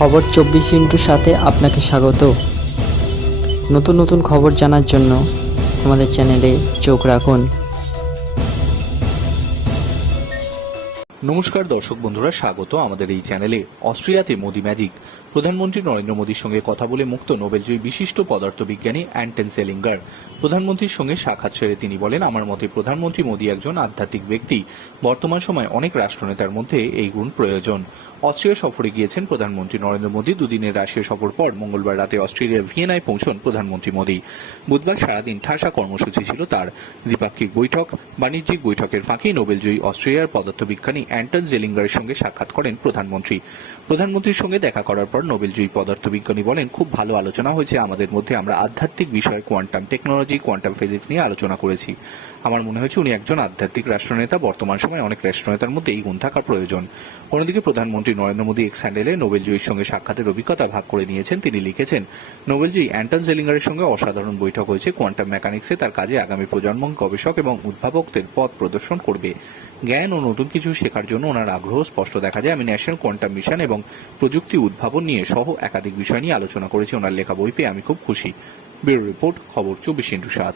খবর চব্বিশ ইন্টুর সাথে আপনাকে স্বাগত। নতুন নতুন খবর জানার জন্য আমাদের চ্যানেলে চোখ রাখুন। নমস্কার দর্শক বন্ধুরা, স্বাগত আমাদের এই চ্যানেলে অস্ট্রিয়াতে মোদি ম্যাজিক। প্রধানমন্ত্রী নরেন্দ্র মোদীর সঙ্গে কথা বলে মুক্ত নোবেলজয়ী বিশিষ্ট পদার্থবিজ্ঞানী অ্যান্টেন সেলিঙ্গার। প্রধানমন্ত্রীর সঙ্গে সাক্ষাৎ সেরে তিনি বলেন, আমার মতে প্রধানমন্ত্রী মোদী একজন আধ্যাত্মিক ব্যক্তি। বর্তমান সময় অনেক রাষ্ট্রনেতার মধ্যে এই গুণ প্রয়োজন। অস্ট্রিয়া সফরে গিয়েছেন প্রধানমন্ত্রী নরেন্দ্র মোদী। দুদিনের রাশিয়া সফর পর মঙ্গলবার রাতে অস্ট্রেলিয়ার ভিয়েনায় পৌঁছন প্রধানমন্ত্রী মোদী। বুধবার সারাদিন ঠাসা কর্মসূচি ছিল তার। দ্বিপাক্ষিক বৈঠক, বাণিজ্যিক বৈঠকের ফাঁকেই নোবেলজয়ী অস্ট্রেলিয়ার পদার্থবিজ্ঞানী অ্যান্টন জেলিঙ্গারের সঙ্গে সাক্ষাৎ করেন প্রধানমন্ত্রী। প্রধানমন্ত্রীর সঙ্গে দেখা করার পর নোবেলজয়ী পদার্থবিজ্ঞানী বলেন, খুব ভালো আলোচনা হয়েছে আমাদের মধ্যে। আমরা আধ্যাত্মিক বিষয় কোয়ান্টাম টেকনোলজি, কোয়ান্টাম ফিজিক্স নিয়ে আলোচনা করেছি। আমার মনে হয়েছে উনি একজন আধ্যাত্মিক রাষ্ট্রনেতা। বর্তমান সময়ে অনেক রাষ্ট্রনেতার মধ্যে এই গুণ থাকা প্রয়োজন। অন্যদিকে প্রধানমন্ত্রী নরেন্দ্র মোদী এক্স হ্যান্ডেলে নোবেলজয়ীর সঙ্গে সাক্ষাতের অভিজ্ঞতা ভাগ করে নিয়েছেন। তিনি লিখেছেন, নোবেলজয়ী অ্যান্টন জেলিঙ্গারের সঙ্গে অসাধারণ বৈঠক হয়েছে। কোয়ান্টাম মেকানিক্সে তার কাজে আগামী প্রজন্ম, গবেষক এবং উদ্ভাবকদের পথ প্রদর্শন করবে। জ্ঞান ও নতুন কিছু শেখার জন্য ওনার আগ্রহ স্পষ্ট দেখা যায়। আমি ন্যাশনাল কোয়ান্টাম মিশন এবং প্রযুক্তি উদ্ভাবন নিয়ে সহ একাধিক বিষয় নিয়ে আলোচনা করেছি। ওনার লেখা বই পেয়ে আমি খুব খুশি। ব্যুরো রিপোর্ট, খবর, চব্বিশ ইন্টু সাত।